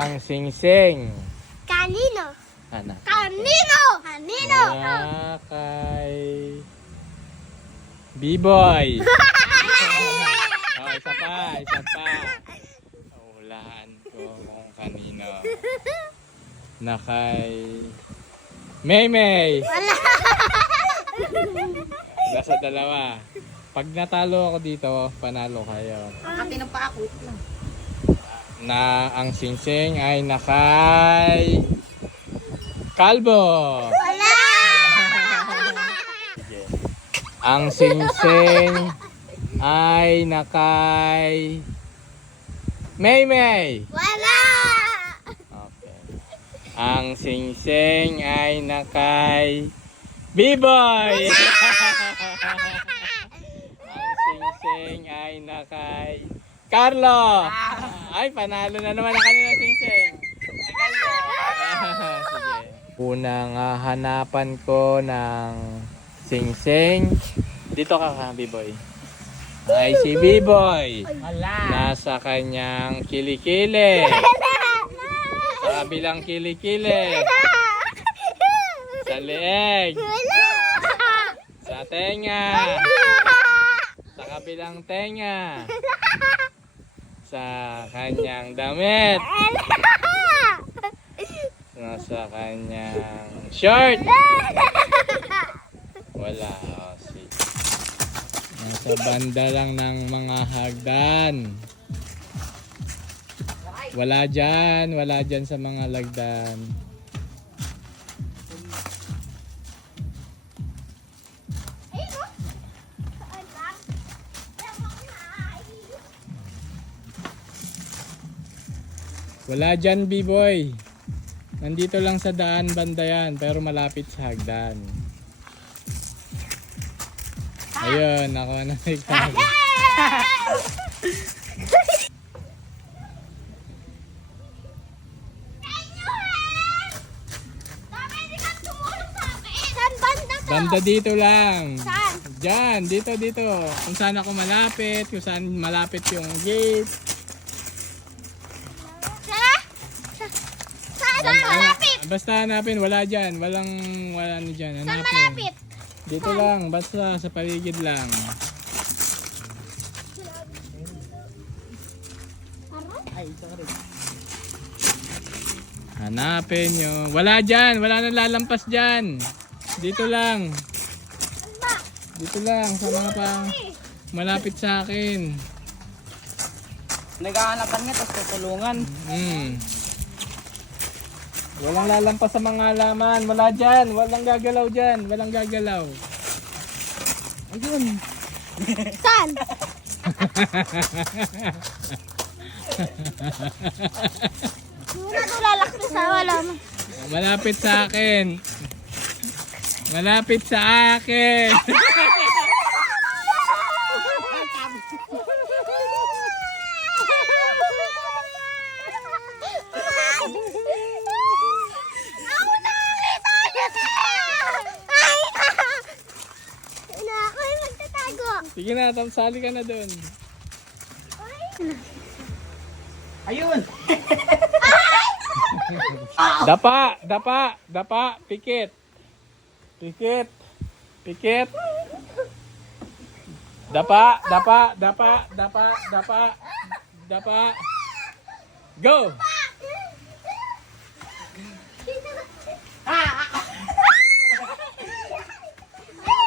Ang singsing. Kanino? Ana. Kanino? Kanino? Mula kay B-Boy. Oh, isa pa. Nahulaan ko kung kanino. Na kay Maymay. Wala. Nasa dalawa. Pag natalo ako dito, panalo kayo. Katin pa ako. Na ang singsing ay nakay Kalbo. Wala. Sige. Ang singsing ay nakay Maymay. Wala. Okay. Ang singsing ay nakay B-Boy. Ang singsing ay nakay Carlo. Ay, panalo na naman ang kanina singsing. Sige. Unang hanapan ko ng singsing. Dito ka, B-Boy. Ay, si B-Boy. Wala. Nasa kanyang kilikili. Sa kabilang kilikili. Sa leeg. Sa tenga. Sa kabilang tenga. Sa kanyang damit. Nasa kanyang short. Wala. Oh, sige. Nasa banda lang ng mga hagdan. Wala dyan sa mga lagdan. Wala dyan, B-Boy. Nandito lang sa daan banda yan, pero malapit sa hagdan. Ayun, ako na nagtago. Saan banda to? Banda dito lang. Saan? Diyan, dito. Kung saan ako malapit, kung saan malapit yung gate. Saan malapit? Basta hanapin, wala dyan. Wala ano dyan. Saan Hanapin. malapit? Dito lang, basta sa paligid lang. Ay, sorry. Hanapin nyo. Wala dyan, wala nang lalampas dyan. Dito lang. Dito lang, sa mga pa malapit sa akin. Nagahanapan nga, tapos tutulungan. Walang lalampas sa mga halaman. Wala dyan. Walang gagalaw dyan. Walang gagalaw. Ayun. Saan? Muna to lalakto sa wala mo. Malapit sa akin. Malapit sa akin. Ako nakakita niya Ay! Ako yung magtatago. Sige na, sali ka na dun. Ayun. Dapa, pikit. Dapa. Go!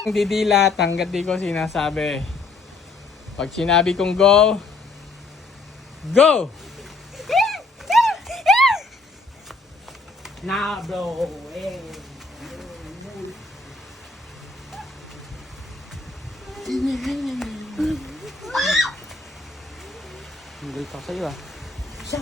Didilat hanggat di ko sinasabi. Pag sinabi kong go, go! Na, bro. Eh. Hindi ka sa'yo ah. Siya.